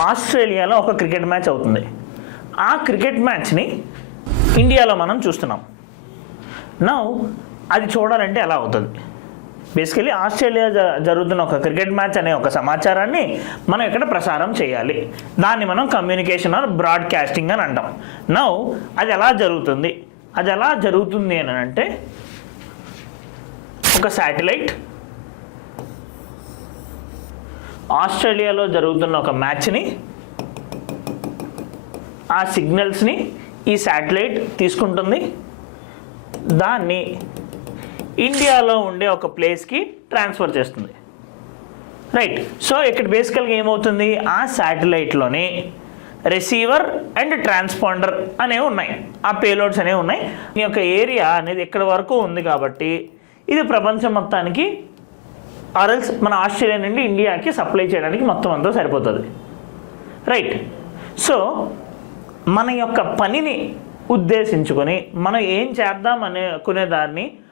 ఆస్ట్రేలియాలో ఒక cricket match అవుతుంది. ఆ క్రికెట్ మ్యాచ్ని ఇండియాలో మనం చూస్తున్నాం. నౌ అది చూడాలంటే ఎలా అవుతుంది? బేసికలీ ఆస్ట్రేలియా జరుగుతున్న ఒక క్రికెట్ మ్యాచ్ అనే ఒక సమాచారాన్ని మనం ఇక్కడ ప్రసారం చేయాలి. దాన్ని మనం కమ్యూనికేషన్ ఆర్ బ్రాడ్కాస్టింగ్ అని అంటాం. నౌ అది ఎలా జరుగుతుంది? అది ఎలా జరుగుతుంది అని అంటే, ఒక శాటిలైట్ ఆస్ట్రేలియాలో జరుగుతున్న ఒక మ్యాచ్ని, ఆ సిగ్నల్స్ని ఈ శాటిలైట్ తీసుకుంటుంది. దాన్ని ఇండియాలో ఉండే ఒక ప్లేస్కి ట్రాన్స్ఫర్ చేస్తుంది. రైట్. సో ఇక్కడ బేసికల్గా ఏమవుతుంది? ఆ శాటిలైట్లోనే రిసీవర్ అండ్ ట్రాన్స్పాండర్ అనేవి ఉన్నాయి, ఆ పేలోడ్స్ అనేవి ఉన్నాయి. ఈ యొక్క ఏరియా అనేది ఇక్కడ వరకు ఉంది కాబట్టి ఇది ప్రపంచం మొత్తానికి ఆర్ఎల్స్ మన ఆస్ట్రేలియా నుండి ఇండియాకి సప్లై చేయడానికి మొత్తం అంతా సరిపోతుంది. రైట్. సో మన యొక్క పనిని ఉద్దేశించుకొని మనం ఏం చేద్దాం అనుకునే దాన్ని